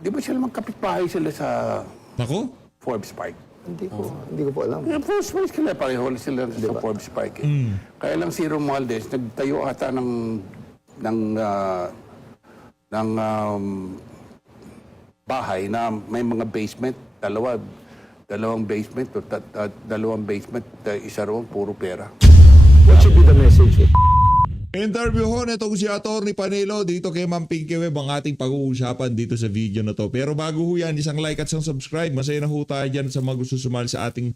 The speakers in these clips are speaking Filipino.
Di ba sila magkapitbahay sila sa Nako? Forbes Park? Hindi ko po alam. Yeah, Forbes Park sila, pareho sila sa Forbes Park. Eh. Kaya lang si Romualdez, nagtayo ata ng bahay na may mga basement, dalawang basement, isa roon, puro pera. What should be the message? Interview ho na itong si Atty. Panelo dito kay Ma'am Pinky Web ang ating pag-uusapan dito sa video na to. Pero bago ho yan, isang like at isang subscribe. Masaya na ho tayo dyan sa mga gusto sumali sa ating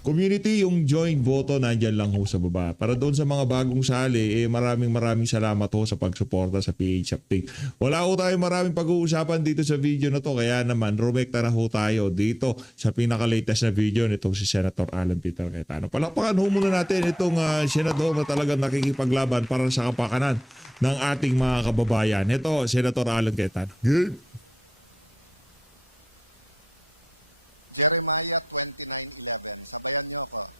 community. Yung join button nandyan lang ho sa baba. Para doon sa mga bagong sali, maraming salamat ho sa pagsuporta sa PH Update. Wala ho tayo maraming pag-uusapan dito sa video na to. Kaya naman, rumekta na ho tayo dito sa pinaka-latest na video nitong si Senator Alan Peter Cayetano. Palakpakan ho muna natin itong senador na talagang nakikipaglaban para sa kapakanan ng ating mga kababayan. Ito, Senator Alan Cayetano. Good. Jeremiah 29:11. Sabayan niyo ako.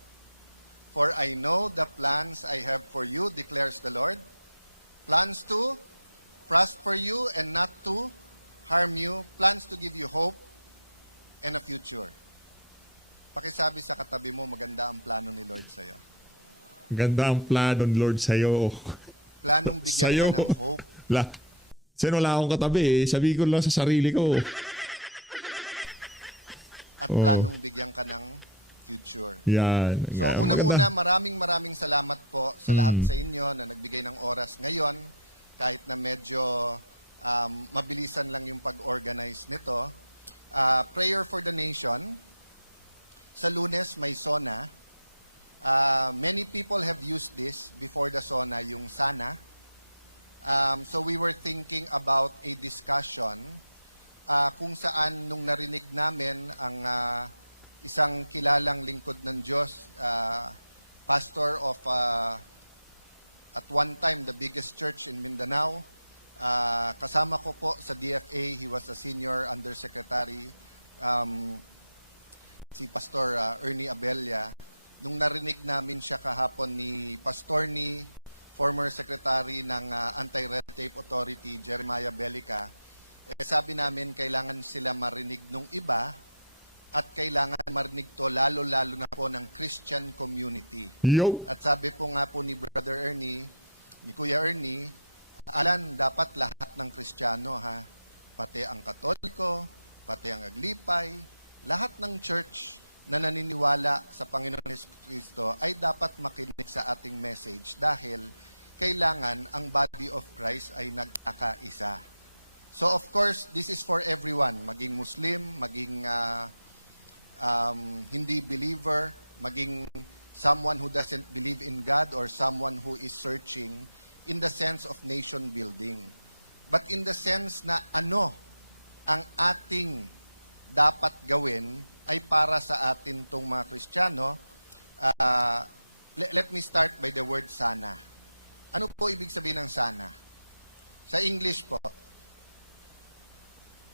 For I know the plans I have for you, declares the Lord. Plans to prosper you and not to harm you. Plans to give you hope and a future. Pakisabi sa katabi mo, maganda ang plano ni Lord sa'yo. Ganda ang plano ng Lord sa'yo. Planong bigyan Sa'yo. ka ng hope. Sino wala akong katabi sabi ko lang sa sarili ko. At planong bigyan ka ng future. Yan. So, unang-una, maraming salamat po sa lahat sa inyo na nagbigay ng oras ngayon, kahit na medyo mabilisan lang yung pag-organize nito. Prayer for the nation. Sa Lunes, may SONA. Many people have used this before the SONA, yung SANA. So, we were thinking about a discussion kung saan nung narinig namin ang isang kilalang lingkod ng Diyos, pastor of at one time the biggest church in Mindanao. Kasama ko po sa DFA, he was a senior undersecretary, si Pastor Ernie Abella. Nung narinig namin siya kahapon ni Pastor ni former secretary ng Anti-Red Tape Authority, Jeremiah Bellica, sabi namin, kailangan sila marinig nung iba at kailangan marinig to lalo-lalo na po ng Christian community. Yo. At sabi po nga po ni Brother Ernie, ni Kuya Ernie, Alan, dapat lahat ng Kristiyano, ha? Pati ang Katoliko, pati ang Aglipay, lahat ng church na naniniwala sa Panginoon Jesucristo ay dapat makinig sa ating message dahil kailangan ang body of Christ ay nagkakaisa. So of course, this is for everyone, maging Muslim, maging hindi believer, maging someone who doesn't believe in God or someone who is searching in the sense of nation building. But in the sense na ano ang ating dapat gawin ay para sa atin tong mga Kristiyano. Let me start by the word sana. Ano po ibig sabihin ng sana? Sa English po,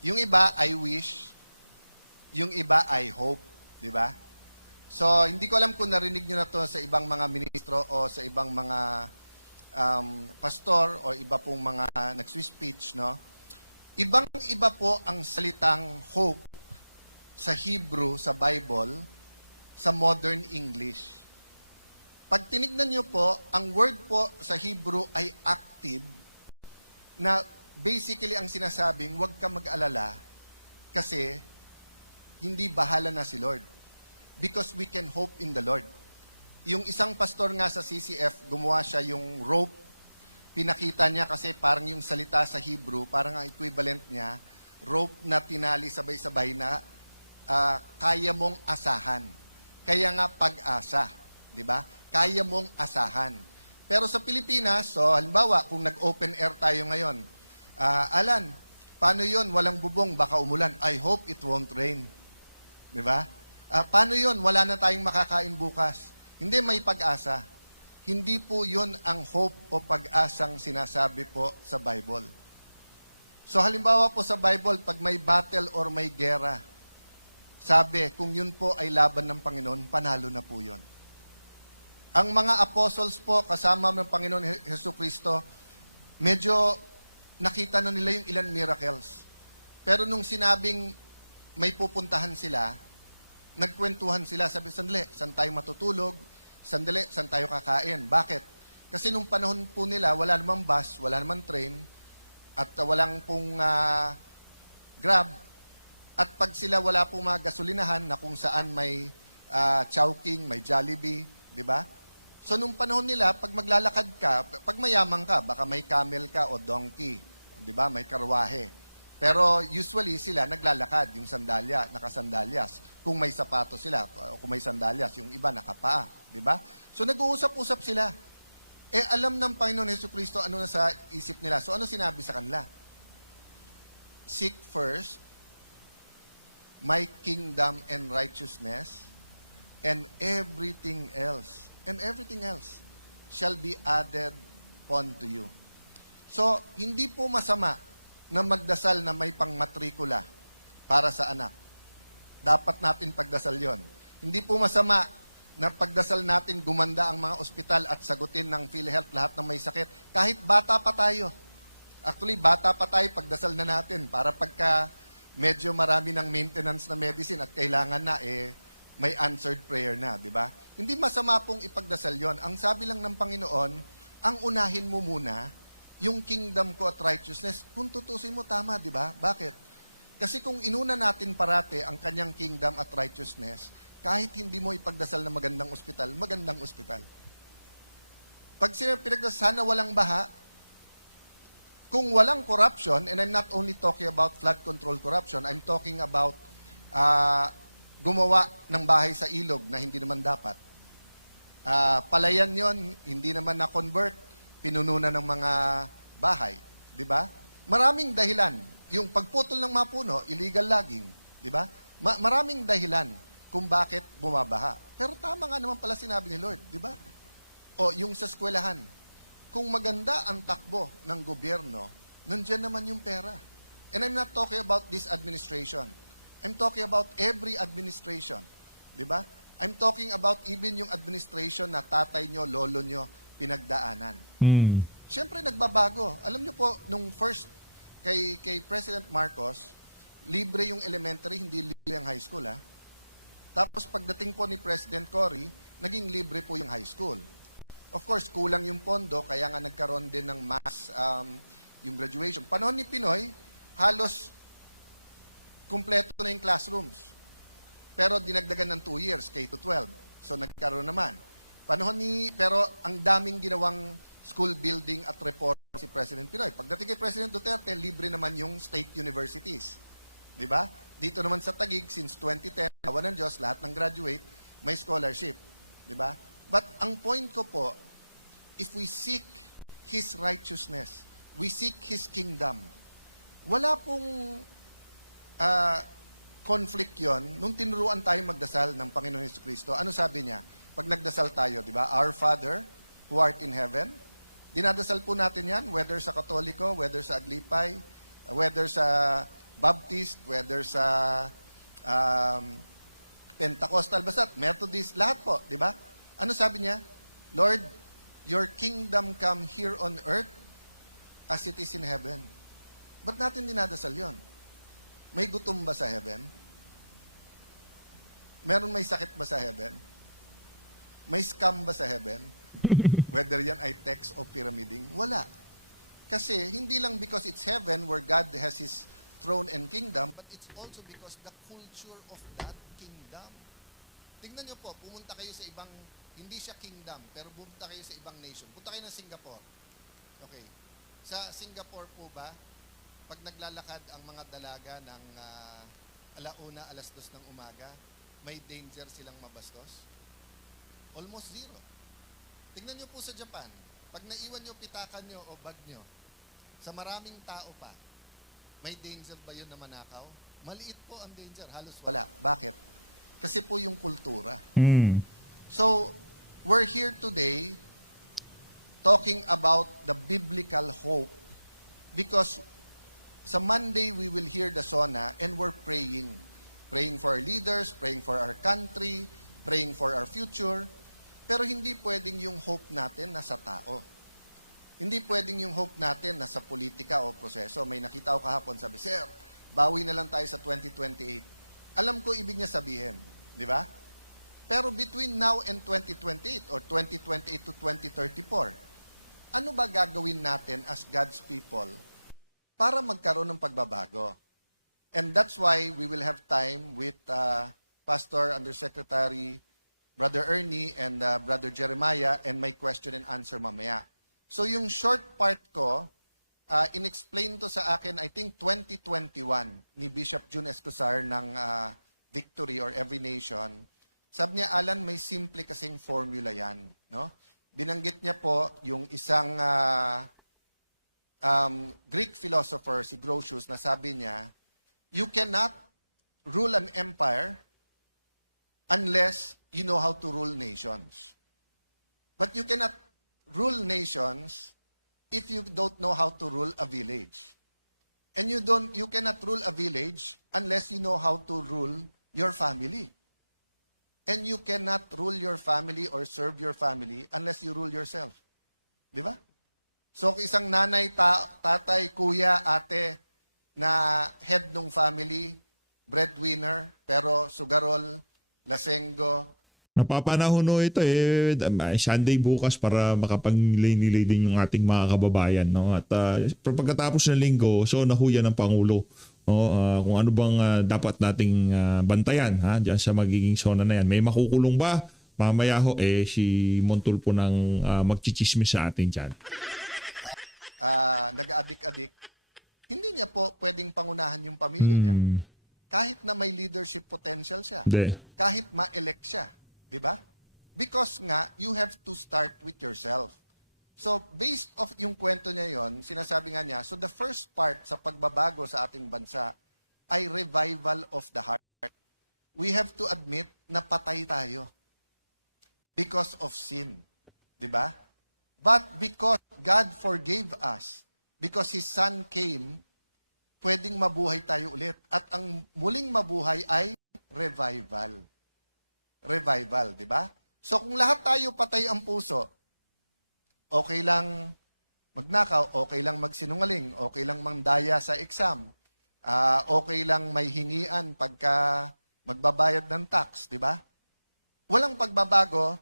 yung iba, I wish. Yung iba, I hope. Di ba? So, hindi ko alam kung narinig nyo na to sa ibang mga ministro o sa ibang mga pastor o iba pong mga nag-speech, no? Ibang-iba po ang salitang hope sa Hebrew, sa Bible, sa modern English. Pag tinignan nyo po, ang word po sa Hebrew ay active, na basically ang sinasabing, huwag ka mag-alala kasi hindi bahala na si Lord. Because we can hope in the Lord. Yung isang pastor nga sa CCF, gumawa siya yung rope. Pinakita niya kasi parang yung salita sa Hebrew, parang ang equivalent niya, rope na tinali sabay-sabay na kaya mong asahan. Kaya nga pag-asa. Di ba? Kaya mong asahan. Pero sa Pilipinas, so halimbawa, kung nag-open air tayo ngayon, Alan, paano yun? Walang bubong, baka umulan. I hope it won't rain. Di ba? Paano yun? Wala na tayong makakain bukas. Hindi, may pag-asa. Hindi po yun ang hope o pag-asang sinasabi po sa Bible. So halimbawa po sa Bible, pag may battle or may gera, sabi, kung yun po ay laban ng Panginoon, panalo na po yun. Ang mga apostles po, kasama ng Panginoon Jesucristo, medyo nakita na nila yung ilan miracles. Pero nung sinabing may pupuntahan sila, nagkwentuhan sila. Sabi, sandali, saan tayo matutulog? Sandali, saan tayo kakain? Bakit? Kasi nung panahon po nila, wala namang bus, wala namang train, at walang pong Grab. At pag sila wala pong mga gasolinahan na kung saan may Chowking, may Jollibee, di ba? So nung panahon nila, pag maglalakad ka, pag mayaman ka, baka may camel ka o donkey, di ba? May karwahe. Pero usually sila naglalakad, yung sandalya, nakasandalyas. Kung may sapatos sila, o kung may sandalyas, yung iba nakapaa, di ba? So nag-uusap-usap sila. Eh alam ng Panginoon Jesucristo ano na sa isip nila. So ano sinabi sa kanila? Seek first my kingdom and righteousness, and everything else shall be added unto you. So, hindi po masama na magdasal na may pangmatrikula para sa anak. Dapat natin pagdasal yon. Hindi po masama na pagdasal natin gumanda ang mga ospital at sagutin ng PhilHealth lahat ng may sakit. Kahit bata pa tayo. Actually, bata pa tayo, pagdasal na natin para pagka medyo marami ng maintenance na medicine at kailangan na, may answered prayer na, di ba? Hindi masama pong ipagdasal yon. Ang sabi lang ng Panginoon, ang unahin mo muna, yung kingdom ko at righteousness, kung tutusin mo, tama, di ba? Bakit? Kasi kung inuna natin parate ang kanyang kingdom at righteousness, kahit hindi mo ipagdasal na magandang ospital, magandang ospital. Pag pinagdasal, sana walang baha, kung walang corruption, and I'm not only talking about flood control corruption, I'm talking about gumawa ng bahay sa ilog na hindi naman dapat. Palayan yon, hindi naman na-convert, pinununan ng mga bahay. Di ba? Maraming dahilan. Yung pagputol ng mga puno, illegal logging. Di ba? Maraming dahilan kung bakit bumabaha. Pero tama nga naman pala sinabi ni Lord. Di ba? O yung sa eskwelahan, kung maganda ang takbo ng gobyerno, nandiyan naman yung pera. And I'm not talking about this administration. I'm talking about every administration. Di ba? I'm talking about even yung administration na tatay nyo, lolo nyo, pinagdaanan. Siyempre, nagbabago. Alam nyo po, nung first, kay President Marcos, libre yung elementary, hindi libre yung high school. Ha? Tapos pagdating po ni President Cory, naging libre po yung high school. Of course, kulang yung pondo, kaya nga nagkaroon din ng mass yung graduation. Panahon ni Pinoy, halos kumpleto na yung classrooms. Pero dinagdagan ng 2 years, K-12. So nagkaroon naman. Pero ang daming ginawang school building at reform si President Pinoy. Pagdating kay President Duterte, libre naman yung state universities. Di ba? Dito naman sa Taguig, since 2010, awa ng Diyos, lahat ng graduate, may scholarship. Di ba? But ang point ko po, if we seek His righteousness, we seek His kingdom, wala pong conflict yon. Nung tinuruan tayo magdasal ng Panginoon Jesucristo, ano sabi niya? Pag nagdasal tayo, di ba? Our Father, who art in heaven. Dinadasal po natin yan, whether sa Katoliko, whether sa Aglipay, whether sa Baptist, whether sa Pentecostal, basta Methodist, lahat po, di ba? Ano sabi niya? Lord, your kingdom come here on earth as it is in heaven. Ba't natin dinadasal yon? May gutom ba sa heaven? Meron may sakit ba sa heaven? May scam ba sa heaven? Whether yan ay tax o pyramiding? Wala. Kasi hindi lang because it's heaven where God has His throne and kingdom, but it's also because the culture of that kingdom. Tingnan nyo po, pumunta kayo sa ibang, hindi siya kingdom, pero pumunta kayo sa ibang nation. Punta kayo ng Singapore. Okay. Sa Singapore po ba, pag naglalakad ang mga dalaga ng alauna, alas 2 ng umaga, may danger silang mabastos? Almost zero. Tingnan nyo po sa Japan, pag naiwan nyo pitakan nyo o bag nyo, sa maraming tao pa, may danger ba yun na manakaw? Maliit po ang danger, halos wala. Bakit? Kasi po yung kultura. So, we're here today talking about the biblical hope because sa Monday, we will hear the SONA and we're praying. Praying for our leaders, praying for our country, praying for our future. Pero hindi pwedeng yung hope natin nasa tao. Hindi pwedeng yung hope natin nasa politika o proseso. May nakita ko kahapon, sabi, Sir, bawi na lang tayo sa 2028. Alam ko ibig niya sabihin, di ba? Pero between now and 2028 or 2028 to 2034, ano ba gagawin natin as God's people para magkaroon ng pagbabago? And that's why we will have time with Pastor Undersecretary Brother Ernie and Brother Jeremiah and my question and answer mamaya. So yung short part ko, in-explain to sa akin, I think 2021 ni Bishop June Escosar ng Victory or Every Nation. Sabi niya, Alan, may simple kasing formula yan. No? Binanggit niya po yung isang Greek philosopher, si Grotius, na sabi niya, you cannot rule an empire unless you know how to rule nations. But you cannot rule nations if you don't know how to rule a village. And you cannot rule a village unless you know how to rule your family. And you cannot rule your family or serve your family unless you rule yourself. Di ba? So, isang nanay, tatay, kuya, ate na head ng family, breadwinner, pero sugarol, lasenggo. Napapanahon no ito Sunday bukas para makapag-nilay-nilay din yung ating mga kababayan, no? At pagkatapos ng linggo, so nahuyan ng Pangulo, kung ano bang dapat nating bantayan diyan sa magiging zona na yan. May makukulong ba? Mamaya si Montulfo po nang magchichismis sa atin diyan. Nag-adik-adik, hindi niya po pwedeng pangunahan yung pamilya niya. Kahit na may leadership potential siya. Kahit ma-elect siya. Di ba? Because nga, you have to start with yourself. So, based off yung kwento niya yon, sinasabi nga niya, so the first part sa pagbabago sa ating bansa ay revival of the heart. We have to admit na patay tayo because of sin. Di ba? But because God forgave us, because His Son came, pwedeng mabuhay tayo ulit. At ang muling mabuhay ay revival. Revival, di ba? So kung lahat tayo patay ang puso, okay lang magnakaw, okay lang magsinungaling, okay lang mandaya sa exam, okay lang may hingian pagka magbabayad ng tax, di ba? Walang pagbabago,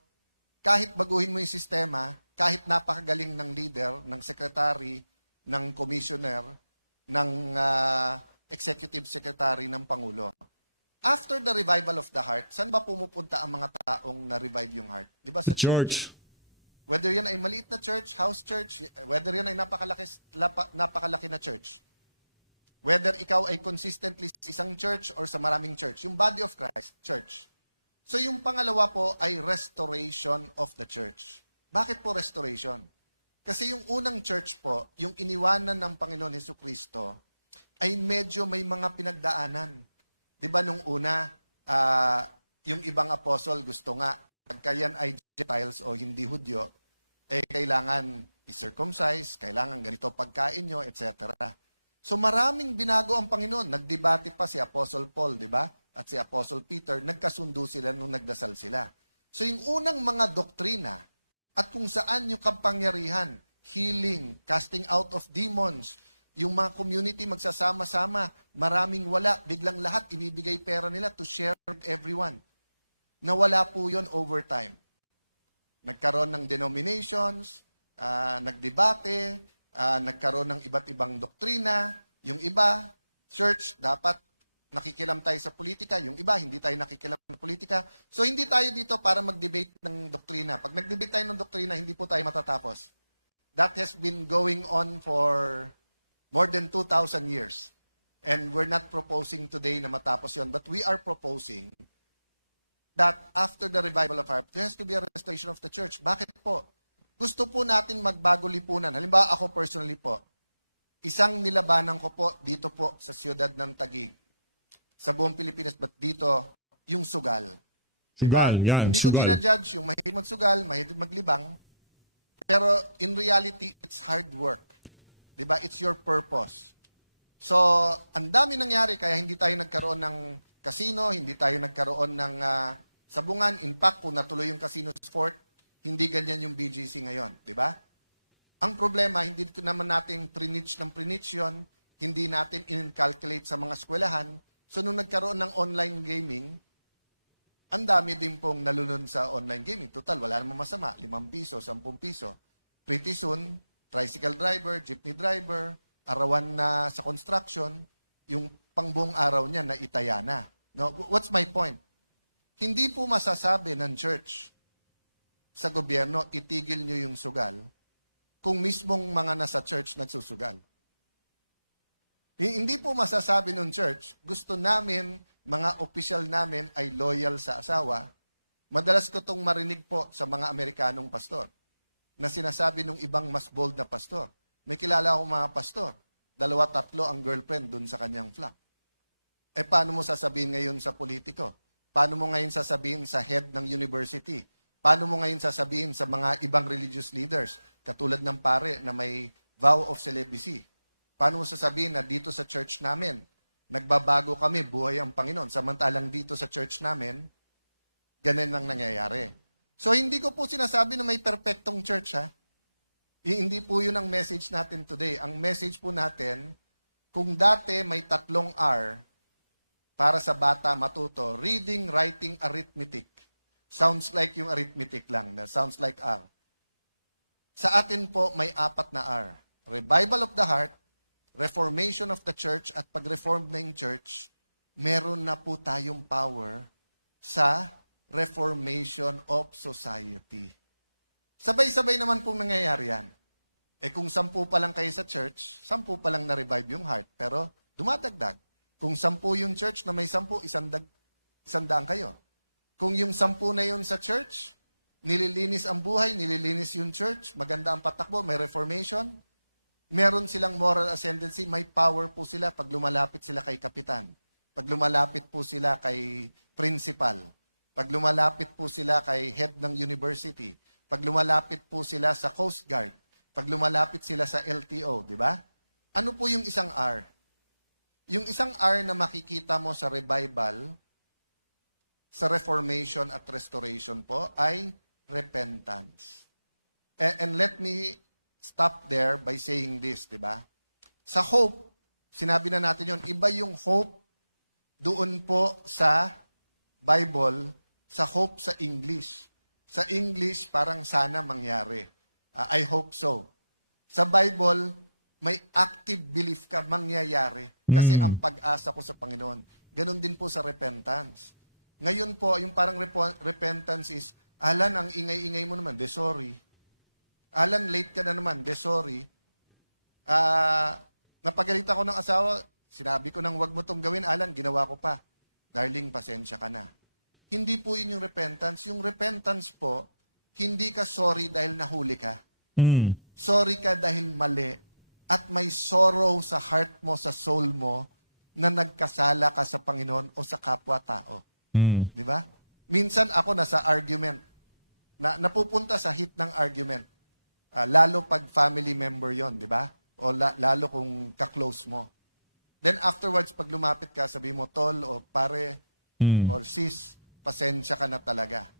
kahit baguhin mo yung sistema, kahit napakagaling ng leader, ng secretary, ng commissioner, ng executive secretary ng Pangulo. After the revival of the heart, saan ba pumupunta ang mga taong na-revive yung heart? Di ba sa church? Whether yan ay maliit na church, house church, whether yan ay napakalaki na church, whether ikaw ay consistently sa isang church or sa maraming church, yung body of Christ, church. So yung pangalawa po ay restoration of the church. Bakit po restoration? Kasi yung unang church po, yung iniwanan ng Panginoon Hesukristo, ay medyo may mga pinagdaanan. Di ba nung una, yung ibang apostol gusto nga, pagka yan ay Gentiles o hindi Hudyo, kailangan i-circumcise, kailangan ganito pagkain nyo, etc. So maraming binago ang Panginoon. Nagdebate pa si Apostle Paul, di ba? At si Apostle Peter, nagkasundo sila nung nagdasal sila. So yung unang mga doktrina, at kung saan yung kapangyarihan, healing, casting out of demons, yung mga community magsasama-sama, maraming wala, biglang lahat ibibigay pera nila to share with everyone. Nawala po yun over time. Nagkaroon ng denominations, nagdebate, nagkaroon ng iba't ibang doktrina. Yung iba, church, dapat nakikilam tayo sa politika. Yung iba, hindi tayo nakikilam sa politika. So, hindi tayo dito para mag-debate ng doktrina. Pag nag-debate tayo ng doktrina, hindi po tayo matatapos. That has been going on for more than 2,000 years. And we're not proposing today na matapos yon, but we are proposing that after the revival of heart, there has to be a restoration of the church. Bakit po? Gusto po natin magbago lipunan. Halimbawa, ako personally po, isang nilabanan ko po dito po sa siyudad ng Taguig, sa buong Pilipinas, but dito, yung sugal. Sugal, diba? yan, Hindi sugal. ko dinajudge yung mahilig magsugal, mahilig maglibang, pero in reality, it's hard work. Diba? It's your purpose. So, ang dami nangyari, kaya hindi tayo nagkaroon ng casino, hindi tayo nagkaroon ng sabungan. In fact, kung natuloy yung casino sport, hindi ganyan yung BGC ngayon. Diba? Ang problema, hindi naman natin pre-niche ng pre-niche yun, hindi natin in-calculate sa mga eskwelahan. So nung nagkaroon ng online gaming, ang dami din pong nalunod sa online gaming. Total, wala namang masama. 5 piso, 10 piso. Pretty soon, tricycle driver, jeepney driver, arawan na sa construction, yung pangbuong araw niya na itaya na. No? What's my point? Hindi po masasabi ng church sa gobyerno, itigil nyo yung sugal, kung mismong mga nasa church nagsusugal. Hindi po masasabi ng church, gusto namin, mga opisyal namin ay loyal sa asawa. Madalas ko itong marinig po sa mga Amerikanong pastor na sinasabi ng ibang mas bold na pastor. May kilala akong mga pastor, 2-3 ang girlfriend dun sa kanyang flock. Paano mo sasabihin ngayon sa politiko? Paano mo ngayon sasabihin sa head ng university? Paano mo ngayon sasabihin sa mga ibang religious leaders, katulad ng pare na may vow of celibacy? Paano mo sasabihin na dito sa church namin, nagbabago kami, buhay ang Panginoon, samantalang dito sa church namin, ganun ang nangyayari. So hindi ko po sinasabi na may perfectong church, ha? Hindi po yun ang message natin today. Ang message po natin, kung dati may 3 R para sa bata matuto, reading, writing, arithmetic. Sounds like yung arithmetic lang, na sounds like R. Sa atin po, may 4 na R. Revival of the heart, reformation of the church, at pag-reform na yung church, meron na po tayong power sa reformation of society. Sabay-sabay naman pong nangyayari yan. Kung 10 pa lang kayo sa church, 10 pa lang na-revive yung heart, pero dumadagdag. Kung 10 yung church na may 10, 100 kayo. Kung yung 10 na yun sa church, nililinis ang buhay, nililinis yung church, maganda ang patakbo, may reformation, meron silang moral ascendancy, may power po sila pag lumalapit sila kay kapitan, pag lumalapit po sila kay principal, pag lumalapit po sila kay head ng university, pag lumalapit po sila sa Coast Guard, pag lumalapit sila sa LTO, di ba? Ano po yung isang R? Yung isang R na makikita mo sa revival, sa reformation at restoration po, ay repentance. And let me stop there by saying this, di ba? Sa hope, sinabi na natin yon, iba yung hope doon po sa Bible, sa hope sa English. Sa English, parang sana mangyari. I hope so. Sa Bible, may active belief ka mangyayari kasi ang pag-asa ko sa Panginoon. Ganon din po sa repentance. Ngayon po, yung parang repentance is, Alan, ang ingay-ingay mo naman, sorry. Alan, late ka na naman, sorry. Napagalit ako ng asawa, sinabi ko nang wag mo tong gawin, Alan, ginawa ko pa. Darling, pasensya ka na. Hindi po yun yung repentance. Yung repentance po, hindi ka sorry dahil nahuli ka. Sorry ka dahil mali. At may sorrow sa heart mo, sa soul mo, na nagkasala ka sa Panginoon o sa kapwa-tao. Di ba? Minsan ako nasa argument, napupunta sa heat ng argument. Lalo pag family member yon, di ba? O lalo kung ka-close mo. Then afterwards, pag lumapit ka, sabi mo, tol o pare or sis, pasensya ka na talaga.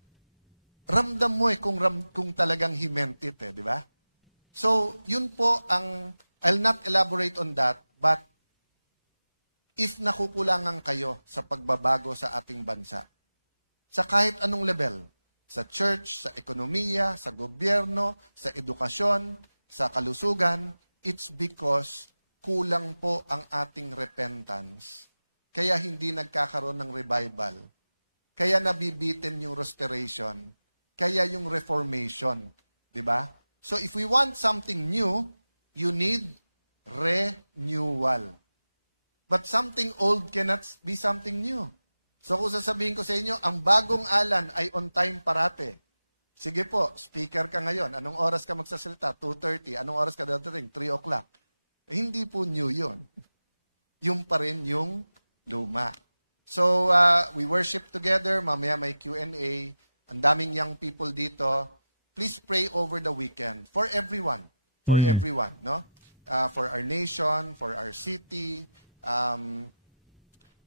Ramdam mo kung talagang he meant it, di ba? So, yun po ang, I'll not elaborate on that, but if nakukulangan kayo sa pagbabago sa ating bansa, sa kahit anong level, sa church, sa ekonomiya, sa gobyerno, sa edukasyon, sa kalusugan, it's because kulang po ang ating repentance. Kaya hindi nagkakaroon ng revival. Kaya nabibitin yung restoration. Kaya yung reformation. Diba? So if we want something new, you need renewal. But something old cannot be something new. So kung sasabihin ko sa inyo, ang bagong Alan ay on time parate. Sige po, speaker ka ngayon. Anong oras ka magsasalita? 2:30. Anong oras ka dadating? 3 o'clock. Hindi po new yun. Yung pa rin yung luma. So we worship together. Mamaya may Q&A. Ang daming young people dito. Please pray over the weekend for everyone. For everyone, no? For our nation, for our city.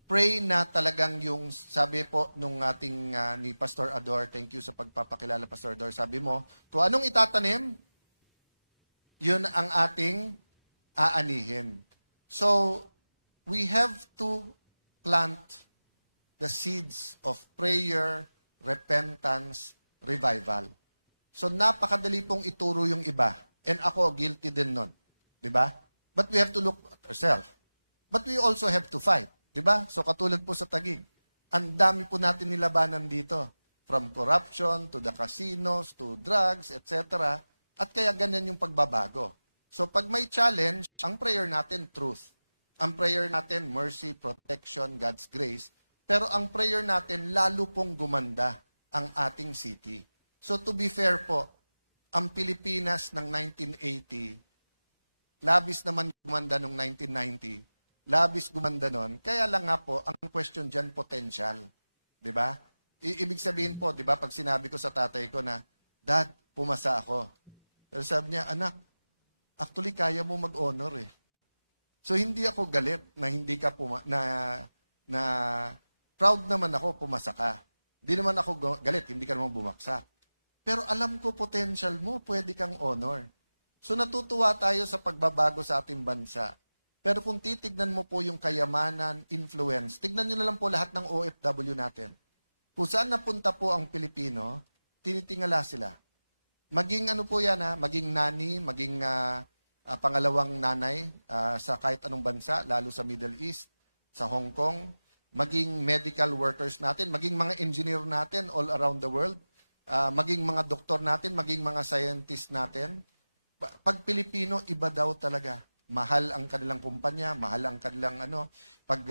Pray na talagang yung, sabi po nung ating ni Pastor Ador, thank you sa pagpapakilala, Pastor Ador, sabi mo, kung anong itatanim, yun ang ating aanihin. So, we have to plant the seeds of prayer, repentance, revival. So, napakadali pong ituro yung iba. And ako, guilty din nun. Diba? But we have to look at ourselves. But we also have to fight. Diba? So, katulad po sa Taguig, ang dami po natin nilabanan dito. From corruption, to the casinos, to drugs, etc. At kaya ganyan yung pagbabago. So, pag may challenge, ang prayer natin, truth. Ang prayer natin, mercy, protection, God's grace. Pero ang prayer natin, lalo pong gumanda ang ating city. So to be fair po, ang Pilipinas ng 1980, labis naman gumanda noong 1990, labis gumanda noon. Kaya lang nga po, ang question dyan, potential. Diba? Ibig sabihin po, diba, pag sinabi ko sa tatay ko na, Dad, pumasa ako. Pero sabi niya, anak, actually kaya mo mag-honor eh. So hindi ako galit na hindi ka na proud naman ako pumasa ka. Hindi naman ako galit, hindi ka naman bumaksak. Pero alam ko potential mo, pwede kang honor. So natutuwa tayo sa pagbabago sa ating bansa. Pero kung titignan mo po yung kayamanan, influence, tignan nyo na lang po lahat ng OFW natin. Kung saan napunta po ang Pilipino, tinitingala sila. Maging ano po yan, maging nani, maging pangalawang nanay sa kahit anong bansa, lalo sa Middle East, sa Hong Kong, maging medical workers natin, maging mga engineer natin all around the world, maging mga doktor natin, maging mga scientist natin. Pag Pilipino, iba daw talaga. Mahal ang kanilang kumpanya, mahal ang kanilang ano. Pag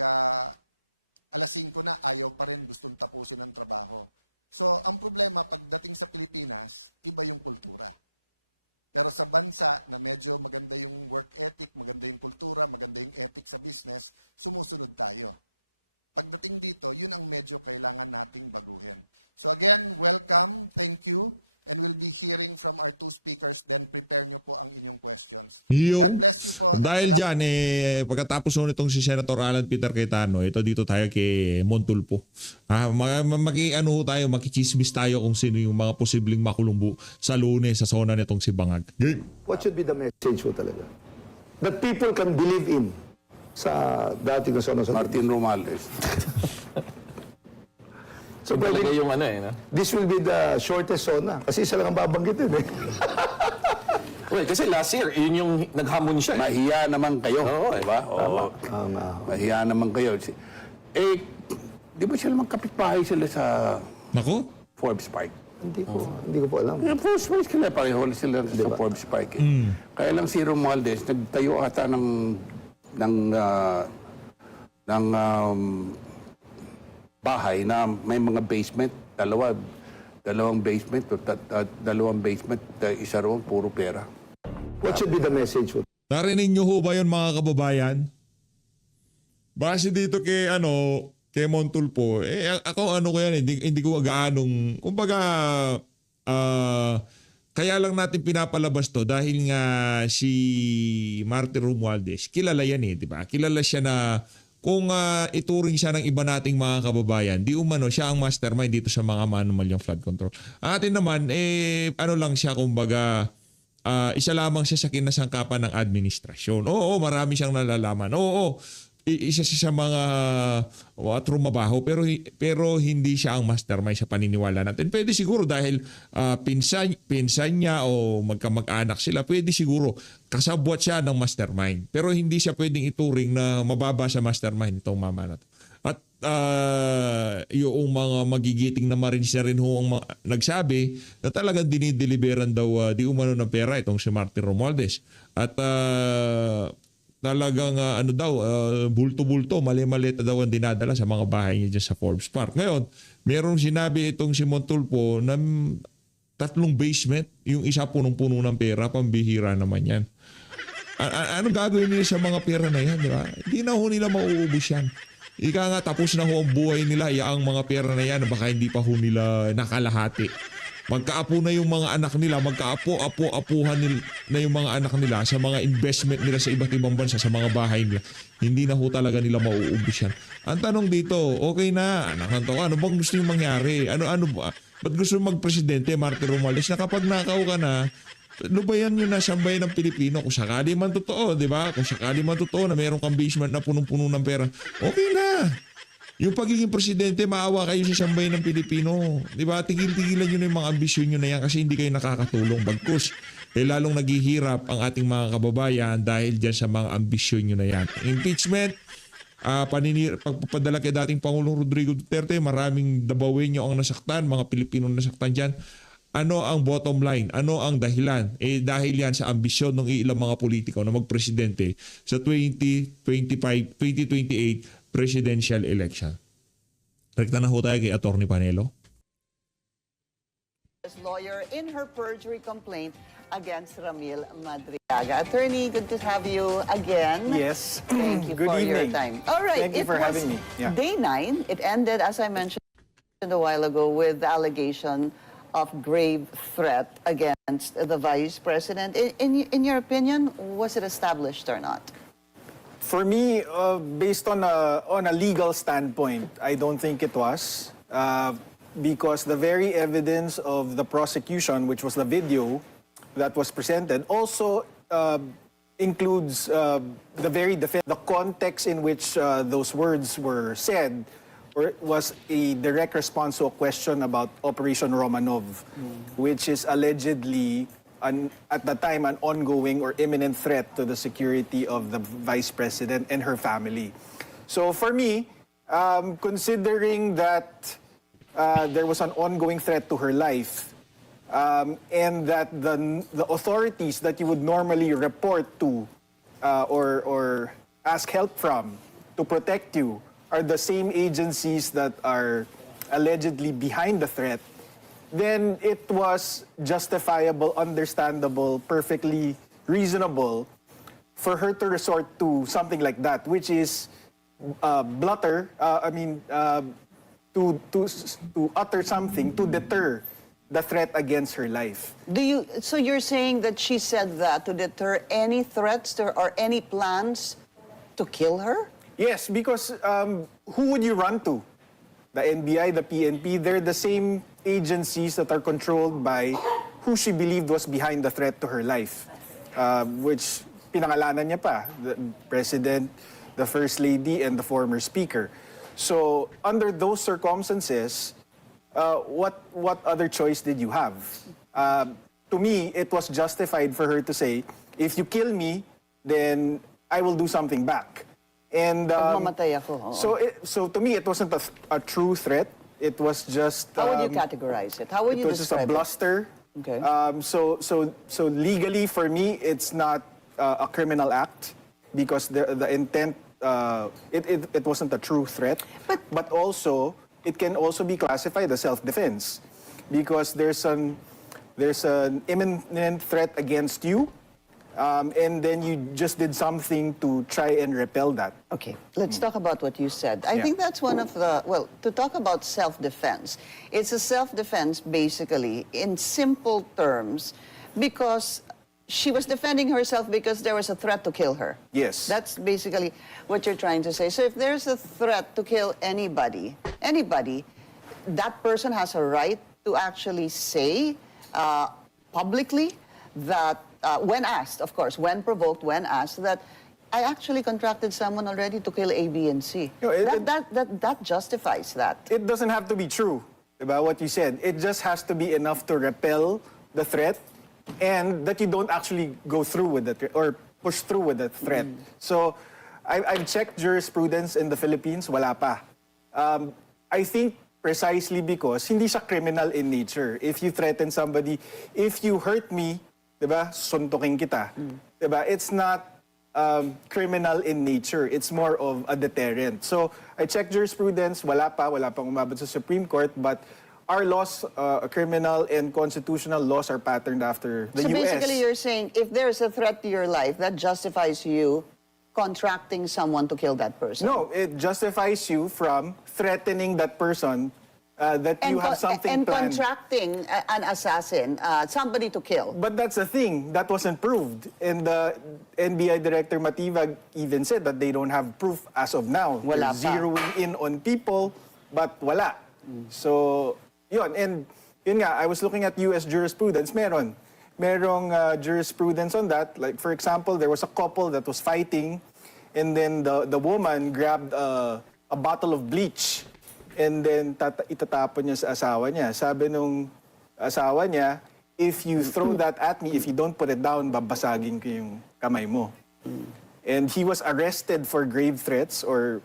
alas 5 na, ayaw pa rin, gustong tapusin ang trabaho. So, ang problema, pagdating sa Pilipinas, iba yung kultura. Pero sa bansa na medyo maganda yung work ethic, maganda yung kultura, maganda yung ethic sa business, sumusunod tayo. Pagdating dito, yun ang medyo kailangan nating baguhin. So again, welcome, thank you, and we'll be hearing from our two speakers, then prepare nyo po ang inyong questions. Yun. God bless you po. Dahil dyan, pagkatapos nun itong si Senator Alan Peter Cayetano, ito dito tayo kay Montulfo. Makichismis tayo kung sino yung mga posibleng makulumbo sa Lunes, sa zona nitong si Bangag. Game. What should be the message po talaga? That people can believe in sa dating zona sa Martin Romales. So Talaga pwede, yung ano eh, no? this will be the shortest zona. Kasi isa lang ang babanggitin eh. Well, kasi last year, yun yung naghamon siya. Mahiya naman kayo. Oo, diba? Oo. Mahiya naman kayo. Di ba sila naman kapitbahay sila sa Nako? Forbes Park? Hindi ko po alam. Forbes Park sila, pareho sila sa Forbes Park. Kaya lang si Romualdez, nagtayo ata ng bahay na may mga basement, dalawang basement, isa roon, puro pera. What should be the message po? Narinig nyo ho ba yun mga kababayan? Base dito kay Montulfo, ako ko yan, hindi ko gaanong, kumbaga, kaya lang natin pinapalabas to dahil nga si Martin Romualdez, kilala yan di ba? Kilala siya na kung ituring siya ng iba nating mga kababayan, di umano siya ang mastermind dito sa mga manumalyang flood control. Atin naman, lang siya, kumbaga, isa lamang siya sa kinasangkapan ng administrasyon. Oo, marami siyang nalalaman. Oo, isa siya sa mga trumabaho pero hindi siya ang mastermind sa paniniwala natin. Pwede siguro dahil pinsan niya o magkamag-anak sila, pwede siguro kasabwat siya ng mastermind. Pero hindi siya pwedeng ituring na mababa sa mastermind itong mama natin. At yung mga magigiting na marines na rin ho ang nagsabi na talagang dinideliveran daw di umano ng pera itong si Martin Romualdez. At talagang bulto-bulto, mali-malita daw ang dinadala sa mga bahay niya dyan sa Forbes Park. Ngayon, merong sinabi itong si Montulfo na 3 basement, yung isa punong-puno ng pera, pambihira naman yan. Anong gagawin nila sa mga pera na yan, di ba? Hindi na ho nila mauubos yan. Ika nga, tapos na ho ang buhay nila, ang mga pera na yan, baka hindi pa ho nila nakalahati. Magkaapo na yung mga anak nila, magkaapo-apuhan na yung mga anak nila sa mga investment nila sa iba't ibang bansa, sa mga bahay nila. Hindi na ho talaga nila mauubos yan. Ang tanong dito, okay na, ano bang gusto yung mangyari? Ba't gusto yung magpresidente, Martin Romualdez, na kapag nakaw ka na, lubayan nyo na sambayan ng Pilipino kung sakali man totoo, di ba? Kung sakali man totoo na mayroong kang basement na punong-puno ng pera, okay na. Yung pagiging presidente, maawa kayo sa sambayan ng Pilipino. Di ba? Tigil-tigilan nyo na yung mga ambisyon nyo na yan kasi hindi kayo nakakatulong. Bagkus, lalong naghihirap ang ating mga kababayan dahil dyan sa mga ambisyon nyo na yan. Impeachment, pagpapadala kay dating Pangulong Rodrigo Duterte, maraming Dabawenyo ang nasaktan, mga Pilipino nasaktan dyan. Ano ang bottom line? Ano ang dahilan? Dahil yan sa ambisyon ng ilang mga politiko na magpresidente sa 2028 presidential election. Rekta na ho tayo kay Atty. Panelo. Lawyer in her perjury complaint against Ramil Madriaga. Attorney, good to have you again. Yes. Thank you Good for your evening. time. All right. Thank you for having me. Yeah. Day 9. It ended, as I mentioned a while ago, with the allegation of grave threat against the Vice President. In your opinion, was it established or not? For me, based on a legal standpoint, I don't think it was. Because the very evidence of the prosecution, which was the video that was presented, also includes the context in which those words were said, or was a direct response to a question about Operation Romanov, which is allegedly, at the time, an ongoing or imminent threat to the security of the Vice President and her family. So for me, considering that there was an ongoing threat to her life, and that the authorities that you would normally report to or ask help from to protect you are the same agencies that are allegedly behind the threat, then it was justifiable, understandable, perfectly reasonable for her to resort to something like that, which is to utter something to deter the threat against her life. So you're saying that she said that to deter any threats or any plans to kill her? Yes, because who would you run to? The NBI, the PNP, they're the same agencies that are controlled by who she believed was behind the threat to her life, which pinangalanan niya pa, the President, the First Lady, and the former Speaker. So, under those circumstances, what other choice did you have? To me, it was justified for her to say, if you kill me, then I will do something back. And Pagmamatay ako. Oo. so to me, it wasn't a true threat. It was just How would you categorize it? How would you it was just a describe it? bluster. Okay. So legally, for me, it's not a criminal act because the intent it wasn't a true threat. But also, it can also be classified as self-defense because there's an imminent threat against you, and then you just did something to try and repel that. Okay, let's talk about what you said. I Yeah. think that's one of the, well, to talk about self-defense, it's a self-defense basically in simple terms because she was defending herself because there was a threat to kill her. Yes. That's basically what you're trying to say. So if there's a threat to kill anybody, that person has a right to actually say publicly that, when asked, of course, when provoked, when asked, that I actually contracted someone already to kill A, B, and C. No, That justifies that. It doesn't have to be true about what you said. It just has to be enough to repel the threat and that you don't actually go through with it or push through with the threat. So I've checked jurisprudence in the Philippines, wala pa. I think precisely because hindi siya criminal in nature. If you threaten somebody, if you hurt me, diba, suntukin kita. Diba? It's not criminal in nature. It's more of a deterrent. So I checked jurisprudence, wala pang umabot sa Supreme Court, but our laws, criminal and constitutional laws are patterned after the So US. basically you're saying if there's a threat to your life, that justifies you contracting someone to kill that person. No, it justifies you from threatening that person that you have something and planned. contracting an assassin, somebody to kill. But that's the thing, that wasn't proved. And the NBI Director Matibag even said that they don't have proof as of now. Wala They're pa. zeroing in on people, but wala. So, yun. And yun nga, I was looking at US jurisprudence, meron. merong jurisprudence on that. Like, for example, there was a couple that was fighting, and then the woman grabbed a bottle of bleach, and then itatapon niya sa asawa niya. Sabi nung asawa niya, if you throw that at me, if you don't put it down, babasagin ko yung kamay mo. And he was arrested for grave threats, or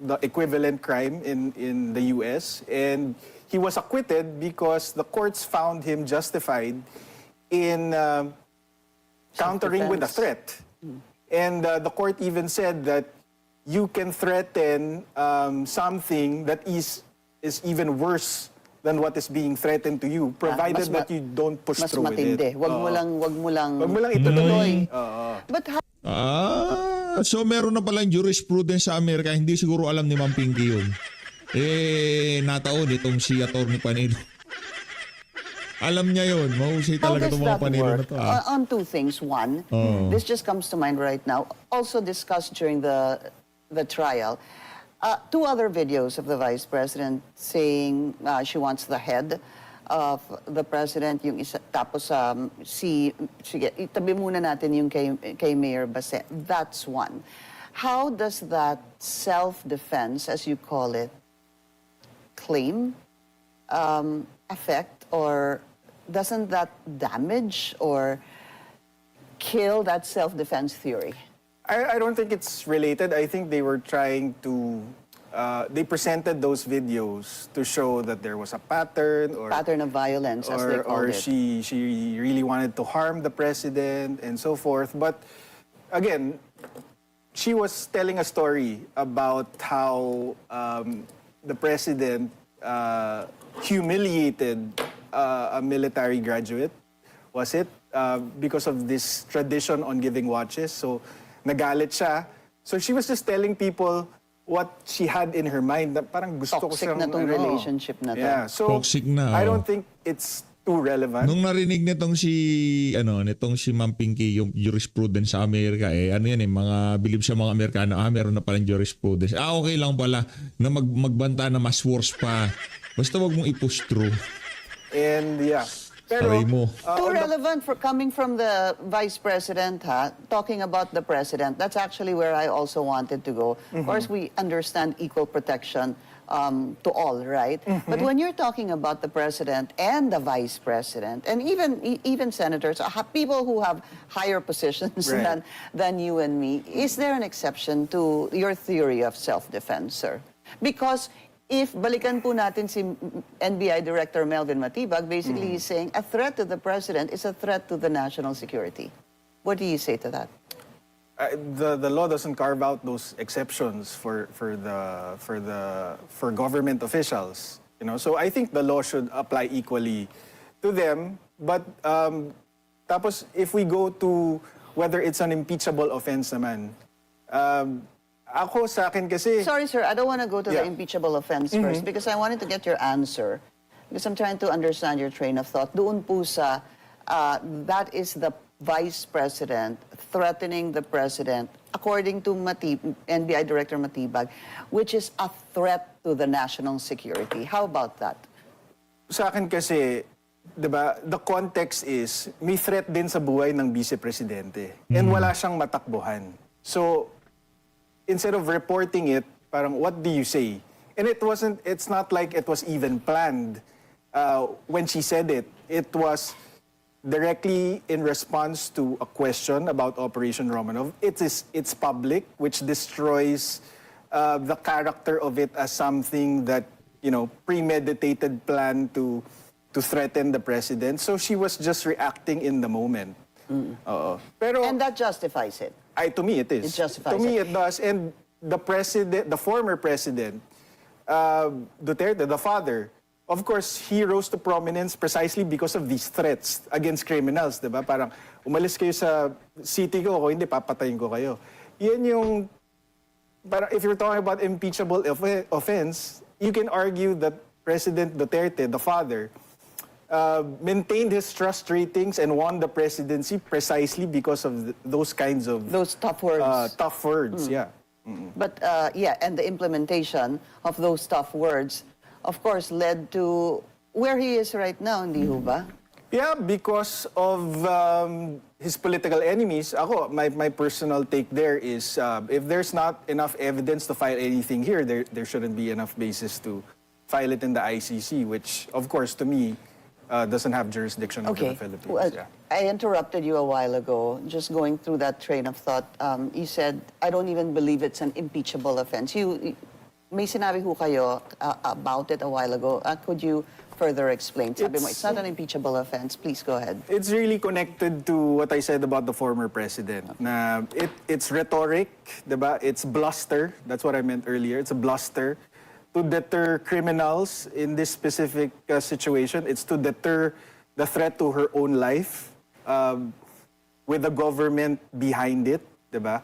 the equivalent crime in the US, and he was acquitted because the courts found him justified in countering with a threat. And the court even said that you can threaten something that is even worse than what is being threatened to you, provided that you don't push Mas through matindi. with it. Wag mo lang Wag mo lang itutuloy. But how So meron na palang jurisprudence sa Amerika, hindi siguro alam ni Ma'am Pinky yun. Nataon itong si Atty. Panelo. Alam niya yun. Mahusay How talaga does itong mga that Panelo na work? to. On two things. One, this just comes to mind right now. Also discussed during the trial. Two other videos of the Vice President saying she wants the head of the President. Yung isa, tapos sige, itabi muna natin yung kay Mayor Baset. That's one. How does that self-defense, as you call it, claim affect, or doesn't that damage or kill that self-defense theory? I don't think it's related. I think they were trying to, they presented those videos to show that there was a pattern, or Pattern of violence, as they called or it. she really wanted to harm the president and so forth. But again, she was telling a story about how the president humiliated a military graduate, was it? Because of this tradition on giving watches. So nagalit siya. So she was just telling people what she had in her mind. Na parang gusto Toxic ko siyang, na tong relationship na to. Yeah, so Toxic na, I oh. don't think it's too relevant. Nung narinig nitong si Ma'am Pinky yung jurisprudence sa Amerika, ano yan mga believe sa mga Amerikano, meron na palang jurisprudence. Okay lang pala na magbanta na mas worse pa. Basta wag mong i-push through. And yeah. Pero, Saray mo. Too relevant for coming from the Vice President, talking about the President. That's actually where I also wanted to go. Of course, we understand equal protection to all, right? But when you're talking about the President and the Vice President, and even senators, people who have higher positions Right. than you and me, is there an exception to your theory of self-defense, sir? Because if balikan po natin si NBI Director Melvin Matibag, basically he's saying a threat to the President is a threat to the national security. What do you say to that? the law doesn't carve out those exceptions for government officials, you know. So I think the law should apply equally to them. But tapos if we go to whether it's an impeachable offense naman, ako sa akin kasi Sorry, sir, I don't want to go to the Yeah. impeachable offense first because I wanted to get your answer. Because I'm trying to understand your train of thought. Doon po sa, that is the Vice President threatening the President, according to NBI Director Matibag, which is a threat to the national security. How about that? sa akin kasi, 'di ba, the context is may threat din sa buhay ng vice presidente and wala siyang matakbuhan. So instead of reporting it, parang what do you say? And it's not like it was even planned when she said it. It was directly in response to a question about Operation Romanov. It's public, which destroys the character of it as something that, you know, premeditated plan to threaten the president. So she was just reacting in the moment. Pero And that justifies it. to me it is. It justifies To me it. it does. And the former president, Duterte, the father, of course, he rose to prominence precisely because of these threats against criminals, 'di ba? Parang umalis kayo sa city ko, o hindi papatayin ko kayo. Yan yung parang if you're talking about impeachable offense, you can argue that President Duterte, the father, maintained his trust ratings and won the presidency precisely because of those kinds of Those tough words. tough words. Yeah. But and the implementation of those tough words, of course, led to where he is right now, hindi ho ba? Yeah, because of his political enemies. Ako, my personal take there is if there's not enough evidence to file anything here, there shouldn't be enough basis to file it in the ICC, which, of course, to me, doesn't have jurisdiction over Okay. the Philippines. Well, Yeah. I interrupted you a while ago, just going through that train of thought. You said, I don't even believe it's an impeachable offense. May sinabi ho kayo about it a while ago. Could you further explain? Sabi mo, it's not an impeachable offense. Please go ahead. It's really connected to what I said about the former president. Na it's rhetoric, diba? It's bluster. That's what I meant earlier. It's a bluster to deter criminals in this specific situation. It's to deter the threat to her own life with the government behind it, diba?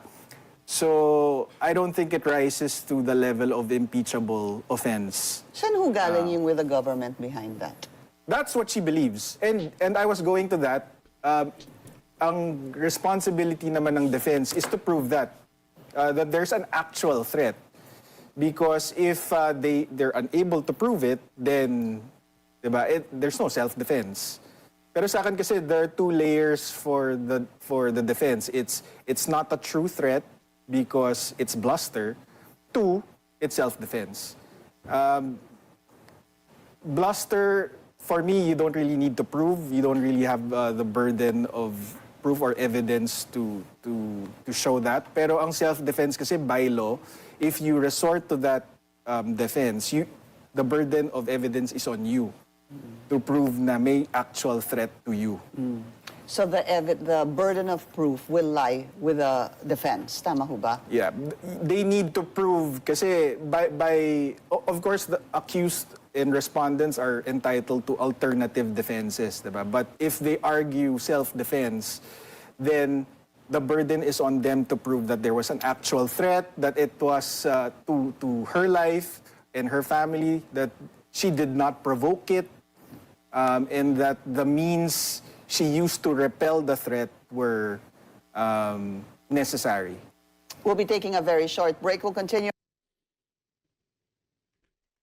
So I don't think it rises to the level of impeachable offense. Saan ho galing yung with the government behind that? That's what she believes. And I was going to that. Ang responsibility naman ng defense is to prove that there's an actual threat. Because if they're unable to prove it, then diba, there's no self-defense. Pero sa akin kasi there are two layers for the defense. It's not a true threat because it's bluster. Two, it's self-defense. Bluster, for me, you don't really need to prove. You don't really have the burden of proof or evidence to show that. Pero ang self-defense kasi by law, if you resort to that defense, the burden of evidence is on you to prove na may actual threat to you. So the burden of proof will lie with the defense. Tama ho ba? Yeah, they need to prove kasi of course the accused and respondents are entitled to alternative defenses, diba? But if they argue self-defense, then the burden is on them to prove that there was an actual threat, that it was to her life and her family, that she did not provoke it, and that the means she used to repel the threat were necessary. We'll be taking a very short break. We'll continue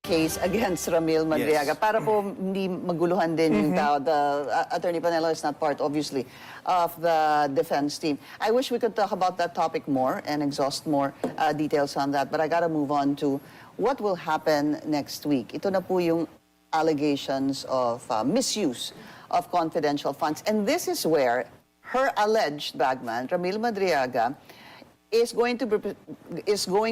case against Ramil Madriaga. Yes. Para po hindi maguluhan din yung tao. The Attorney Panelo is not part, obviously, of the defense team. I wish we could talk about that topic more and exhaust more details on that. But I gotta move on to what will happen next week. Ito na po yung allegations of misuse of confidential funds. And this is where her alleged bagman, Ramil Madriaga, is going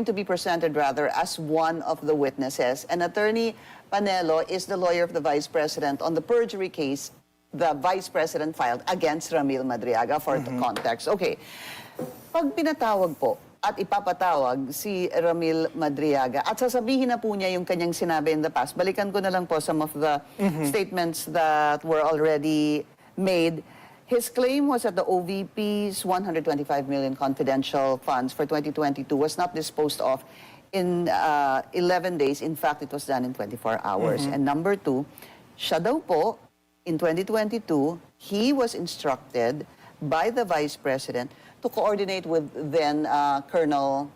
to be presented rather as one of the witnesses. And Attorney Panelo is the lawyer of the Vice President on the perjury case the Vice President filed against Ramil Madriaga for the context. Okay, pag pinatawag po at ipapatawag si Ramil Madriaga at sasabihin na po niya yung kanyang sinabi in the past, balikan ko na lang po some of the statements that were already made. His claim was that the OVP's 125 million confidential funds for 2022 was not disposed of in 11 days. In fact, it was done in 24 hours. And number two, siya daw po, in 2022, he was instructed by the Vice President to coordinate with then Colonel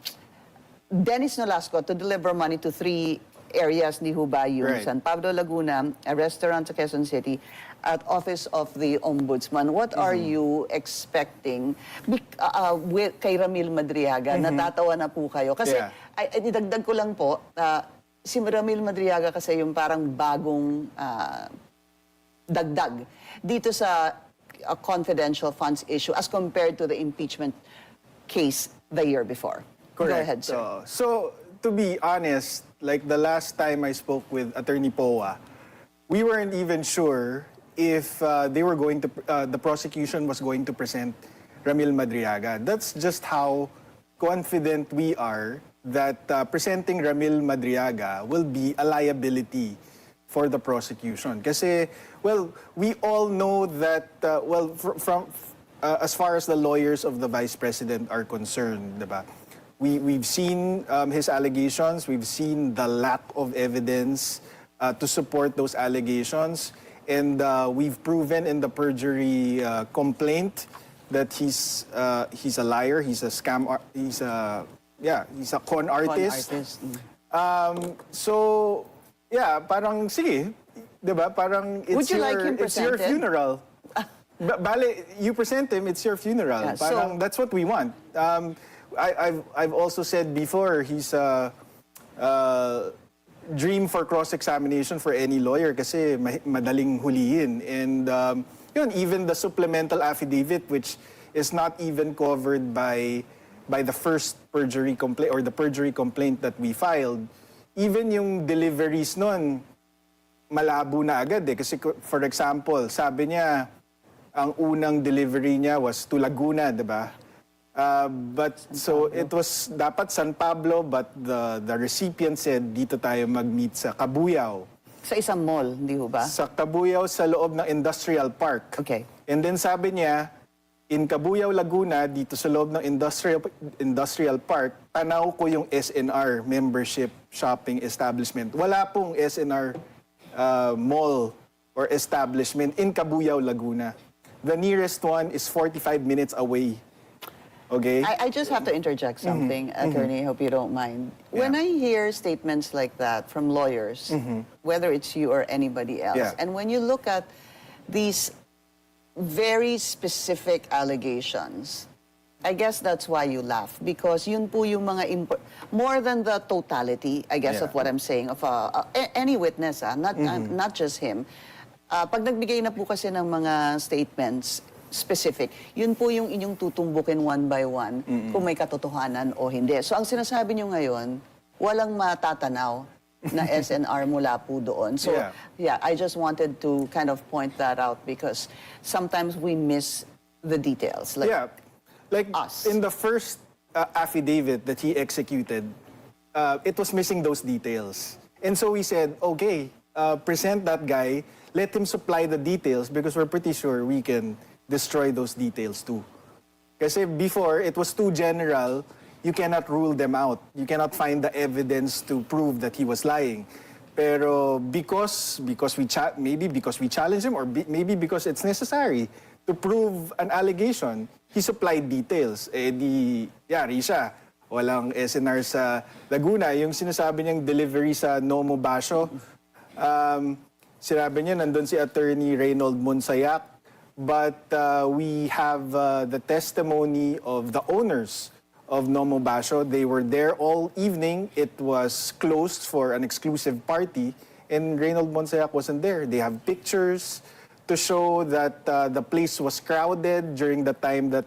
Dennis Nolasco to deliver money to 3 areas ni Huba, yung Right. San Pablo, Laguna, a restaurant sa Quezon City, at Office of the Ombudsman. What are you expecting kay Ramil Madriaga? Natatawa na po kayo. Kasi, Yeah. idagdag ko lang po, si Ramil Madriaga kasi yung parang bagong dagdag dito sa confidential funds issue as compared to the impeachment case the year before. Go ahead, sir. So, to be honest, like the last time I spoke with Attorney Poa, we weren't even sure if the prosecution was going to present Ramil Madriaga. That's just how confident we are that presenting Ramil Madriaga will be a liability for the prosecution. Kasi, well, we all know that, as far as the lawyers of the Vice President are concerned, diba? We've seen his allegations, we've seen the lack of evidence to support those allegations, and we've proven in the perjury complaint that he's a liar, he's a he's a con artist. artist. So, yeah, parang sige, 'Di ba? Parang Would you like him it's your presented? funeral. Bale, you present him, it's your funeral. Yeah, Parang so- that's what we want. I've also said before, he's a dream for cross-examination for any lawyer kasi madaling hulihin. And yun, even the supplemental affidavit, which is not even covered by the first perjury complaint or the perjury complaint that we filed, even yung deliveries nun, malabo na agad eh. Kasi for example, sabi niya, ang unang delivery niya was to Laguna, di ba? But so it was dapat San Pablo, but the recipient said dito tayo mag-meet sa Cabuyao. Sa isang mall, hindi ho ba? Sa Cabuyao sa loob ng Industrial Park. Okay. And then sabi niya, in Cabuyao, Laguna, dito sa loob ng Industrial Park, tanaw ko yung SNR, Membership Shopping Establishment. Wala pong SNR mall or establishment in Cabuyao, Laguna. The nearest one is 45 minutes away. Okay? I just have to interject something, attorney, hope you don't mind. When I hear statements like that from lawyers, whether it's you or anybody else, Yeah. and when you look at these very specific allegations, I guess that's why you laugh, because yun po yung mga more than the totality, I guess, Yeah. of what I'm saying, of any witness, not just him. Pag nagbigay na po kasi ng mga statements specific, yun po yung inyong tutumbukin one by one kung may katotohanan o hindi. So ang sinasabi nyo ngayon, walang matatanaw na SNR mula po doon. So yeah, I just wanted to kind of point that out because sometimes we miss the details. Like, yeah. Like us. in the first affidavit that he executed, it was missing those details. And so we said, okay, present that guy, let him supply the details because we're pretty sure we can destroy those details too. Kasi before, it was too general, you cannot rule them out. You cannot find the evidence to prove that he was lying. Pero because we maybe because we challenged him or maybe because it's necessary to prove an allegation, he supplied details. Eh di, yari siya. Walang SNR sa Laguna. Yung sinasabi niyang delivery sa Nomo Basho, sinabi niya nandun si Attorney Reynold Monsayak, but we have the testimony of the owners of Nomo Basho. They were there all evening. It was closed for an exclusive party, and Reynold Monsayak wasn't there. They have pictures to show that the place was crowded during the time that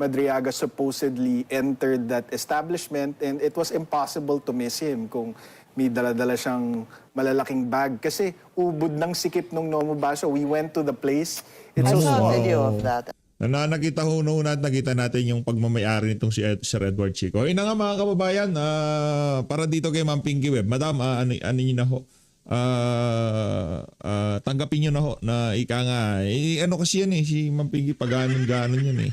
Madriaga supposedly entered that establishment, and it was impossible to miss him kung may dala-dala siyang malalaking bag. Kasi ubod ng sikip nung Nomo Basho. We went to the place. It's I so saw small. a video of that. Nakita ho noon at nakita natin yung pagmamayari nitong si Sir Edward Chico. Na nga mga kababayan, para dito kay Ma'am Pinky Web, Madam, ano niyo na ho, tanggapin niyo na ho na ika nga, ano kasi yan si Ma'am Pinky, pag-ganon yan eh.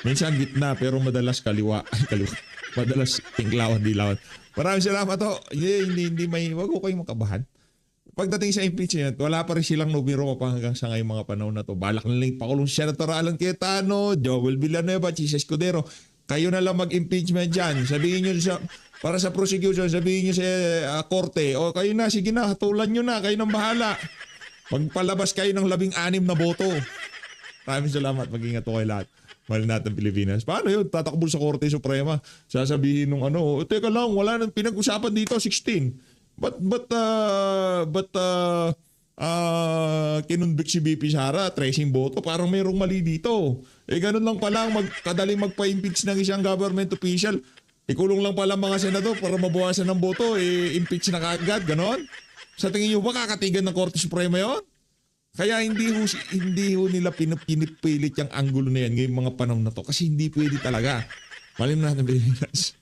Minsan gitna pero madalas kaliwa. Kaliwa. Madalas tinglawan, dilawan. Maraming salamat ho. Hindi may, wag ko kayong makabahan. Pagdating sa impeachment, wala pa rin silang numero pa hanggang sa ngayong mga panahon na to. Balak na lang pakulong si Senator Alan Cayetano, Joel Villanueva, Chis Escudero. Kayo na lang mag-impeachment dyan. Sabihin nyo para sa prosecution, sabihin nyo sa korte, o kayo na, sige na, hatulan nyo na, kayo nang bahala. Magpalabas kayo ng 16 na boto. Maraming salamat, mag-ingat po kayo lahat. Mahal natin Pilipinas. Paano yun? Tatakbo sa Korte Suprema. Sasabihin nung teka lang, wala nang pinag-usapan dito, 16. But kinunbik si BP Sara, tracing boto, parang mayroong mali dito. Ganun lang pala, kadaling magpa-impeach ng isang government official. Ikulong lang pala mga senador para mabawasan ng boto, impeach na kaagad, ganon. Sa tingin nyo ba kakatigan ng Korte Suprema yon? Kaya hindi ho nila pinipilit yung anggulo na yan ngayong mga panahon na to kasi hindi pwede talaga. Malim natin Pilipinas.